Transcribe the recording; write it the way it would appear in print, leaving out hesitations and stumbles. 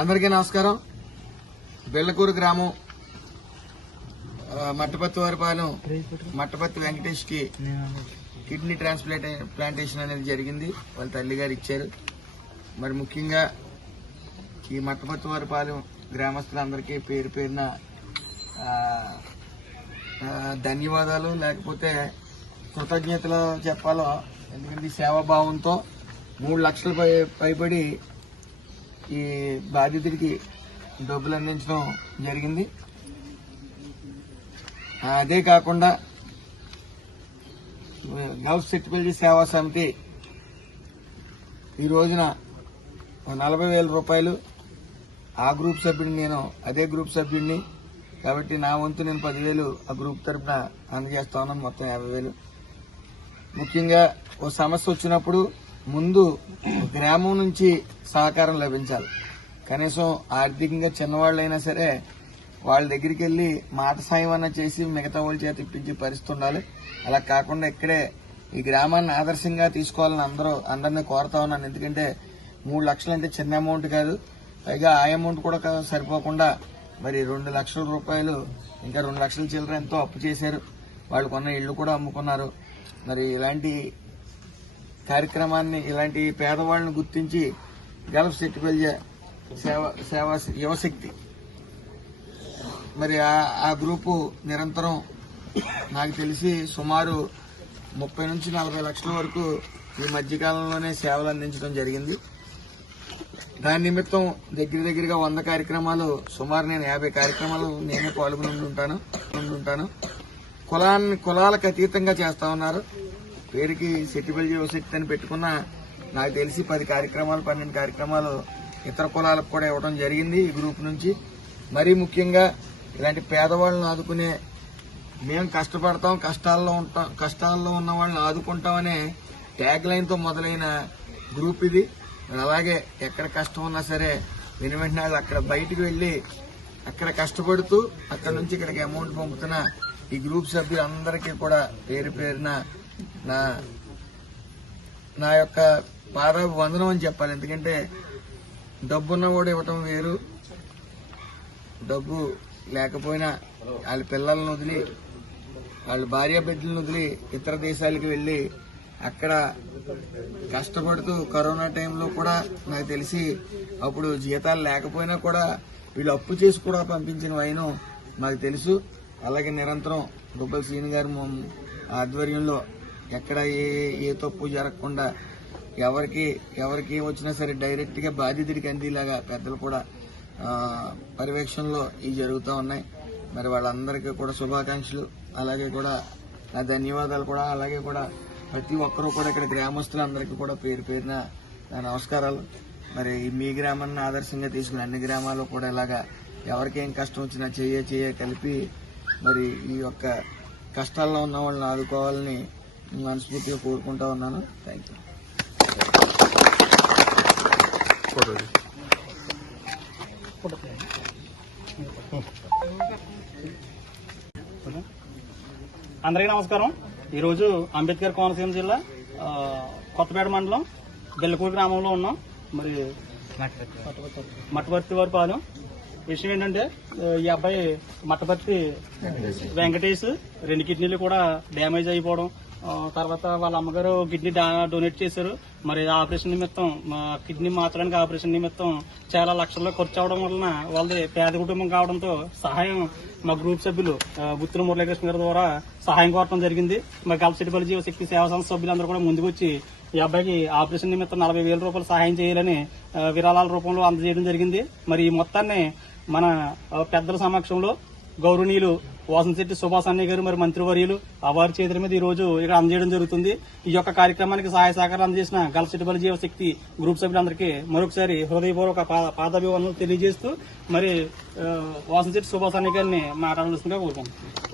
అందరికీ నమస్కారం. బెల్లకూరు గ్రామం మట్టపత్తి వారిపాలెం మట్టపత్తి వెంకటేష్ కి కిడ్నీ ట్రాన్స్ప్లాంటేషన్ అనేది జరిగింది. వాళ్ళ తల్లిగారు ఇచ్చారు. మరి ముఖ్యంగా ఈ మట్టపత్తి వారిపాలెం గ్రామస్తులందరికీ పేరు పేరున ధన్యవాదాలు, లేకపోతే కృతజ్ఞతలు చెప్పాలో. ఎందుకంటే సేవాభావంతో 3 లక్షల పైబడి ఈ బాధితుడికి డబ్బులు అందించడం జరిగింది. అదే కాకుండా గల్ఫ్ సెటిల్మెంట్ సేవా సమితి ఈ రోజున 40,000 రూపాయలు, ఆ గ్రూప్ సభ్యుడిని నేను అదే గ్రూప్ సభ్యుడిని కాబట్టి నా వంతు నేను 10,000 ఆ గ్రూప్ తరఫున అందజేస్తా ఉన్నాను. మొత్తం 50,000. ముఖ్యంగా ఓ సమస్య వచ్చినప్పుడు ముందు గ్రామం నుంచి సహకారం లభించాలి. కనీసం ఆర్థికంగా చిన్నవాళ్ళైనా సరే వాళ్ళ దగ్గరికి వెళ్లి మాట సాయం అన్న చేసి మిగతా వాళ్ళ చేత ఇప్పించే పరిస్థితి ఉండాలి. అలా కాకుండా ఇక్కడే ఈ గ్రామాన్ని ఆదర్శంగా తీసుకోవాలని అందరినీ కోరుతా ఉన్నాను. ఎందుకంటే 3 లక్షలు అంటే చిన్న అమౌంట్ కాదు. పైగా ఆ అమౌంట్ కూడా సరిపోకుండా మరి 2 లక్షల రూపాయలు, ఇంకా 2 లక్షల చిల్లర ఎంతో అప్పు చేశారు. వాళ్ళు కొన్న ఇళ్లు కూడా అమ్ముకున్నారు. మరి ఇలాంటి కార్యక్రమాన్ని, ఇలాంటి పేదవాళ్ళని గుర్తించి గల్ఫ్ సెటిల్మెంట్ సేవా యువశక్తి మరి ఆ గ్రూపు నిరంతరం నాకు తెలిసి సుమారు 30 నుంచి 40 లక్షల వరకు ఈ మధ్యకాలంలోనే సేవలు అందించడం జరిగింది. దాని నిమిత్తం దగ్గరగా 100 కార్యక్రమాలు, సుమారు నేను 50 కార్యక్రమాలు నేనే పాల్గొని ఉంటాను. కులాలకు అతీతంగా చేస్తా ఉన్నారు. పేరుకి సెటిల్మెంట్ యువశక్తి అని పెట్టుకున్న నాకు తెలిసి 10 కార్యక్రమాలు 12 కార్యక్రమాలు ఇతర కులాలకు కూడా ఇవ్వడం జరిగింది ఈ గ్రూప్ నుంచి. మరీ ముఖ్యంగా ఇలాంటి పేదవాళ్ళని ఆదుకునే, మేము కష్టపడతాం, కష్టాల్లో ఉన్న వాళ్ళని ఆదుకుంటామనే ట్యాగ్ లైన్ తో మొదలైన గ్రూప్ ఇది. అలాగే ఎక్కడ కష్టం ఉన్నా సరే వెంటనే అక్కడ బయటకు వెళ్లి అక్కడ కష్టపడుతూ అక్కడ నుంచి ఇక్కడికి అమౌంట్ పంపుతున్న ఈ గ్రూప్ సభ్యులందరికీ కూడా పేరు పేరున నా యొక్క పాదాభివందనం అని చెప్పాలి. ఎందుకంటే డబ్బున్న కూడా ఇవ్వటం వేరు, డబ్బు లేకపోయినా వాళ్ళ పిల్లలను వదిలి, వాళ్ళ భార్య బిడ్డలను వదిలి ఇతర దేశాలకు వెళ్లి అక్కడ కష్టపడుతూ కరోనా టైంలో కూడా నాకు తెలిసి అప్పుడు జీతాలు లేకపోయినా కూడా వీళ్ళు అప్పు చేసి కూడా పంపించిన వైనం నాకు తెలుసు. అలాగే నిరంతరం గుబ్బల శ్రీని గారి ఆధ్వర్యంలో ఎక్కడ ఏ తప్పు జరగకుండా ఎవరికి వచ్చినా సరే డైరెక్ట్ గా బాధితుడికి అందేలాగా పెద్దలు కూడా పర్యవేక్షణలో ఇవి జరుగుతూ ఉన్నాయి. మరి వాళ్ళందరికీ కూడా శుభాకాంక్షలు, అలాగే కూడా నా ధన్యవాదాలు కూడా. అలాగే కూడా ప్రతి ఒక్కరూ కూడా ఇక్కడ గ్రామస్తులందరికీ కూడా పేరు పేరున నా నమస్కారాలు. మరి మీ గ్రామాన్ని ఆదర్శంగా తీసుకుని అన్ని గ్రామాల్లో కూడా ఇలాగా ఎవరికేం కష్టం వచ్చినా చేయ కలిపి మరి ఈ యొక్క కష్టాల్లో ఉన్న వాళ్ళని ఆదుకోవాలని మనస్ఫూర్తిగా కోరుకుంటా ఉన్నాను. Thank you. అందరికీ నమస్కారం. ఈరోజు అంబేద్కర్ కోనసీమ జిల్లా కొత్తపేట మండలం బెల్లకూరు గ్రామంలో ఉన్నాం. మరి మట్టపత్తి వారిపాలెం విషయం ఏంటంటే, ఈ అబ్బాయి మట్టపత్తి వెంకటేష్ 2 కిడ్నీలు కూడా డ్యామేజ్ అయిపోవడం, తర్వాత వాళ్ళ అమ్మగారు కిడ్నీ డొనేట్ చేశారు. మరి ఆపరేషన్ నిమిత్తం, కిడ్నీ మార్చడానికి ఆపరేషన్ నిమిత్తం చాలా లక్షల్లో ఖర్చు అవడం వలన వాళ్ళది పేద కుటుంబం కావడంతో సహాయం మా గ్రూప్ సభ్యులు గుత్తుల మురళీకృష్ణ గారి ద్వారా సహాయం కోరడం జరిగింది. మరి గల్ఫ్ సెటిల్మెంట్ యువశక్తి సేవా సంస్థ సభ్యులందరూ కూడా ముందుకొచ్చి ఈ అబ్బాయికి ఆపరేషన్ నిమిత్తం 40,000 రూపాయలు సహాయం చేయాలని విరాళాల రూపంలో అందజేయడం జరిగింది. మరి ఈ మొత్తాన్ని మన పెద్దల సమక్షంలో గౌరవనీయులు వాసంశెట్టి సుభాష్ అన్నయ్య గారు, మరి మంత్రివర్యులు వారి చేతుల మీద ఈ రోజు ఇక్కడ అందజేయడం జరుగుతుంది. ఈ యొక్క కార్యక్రమానికి సహాయ సహకారం అందజేసిన గల్ఫ్ సెటిల్మెంట్ యువశక్తి గ్రూప్ సభ్యులందరికీ మరొకసారి హృదయపూర్వక పాదాభివందనలు తెలియజేస్తూ మరి వాసంశెట్టి సుభాష్ అన్నయ్య గారిని మాట్లాడాల్సిందిగా కోరుకుంటున్నాను.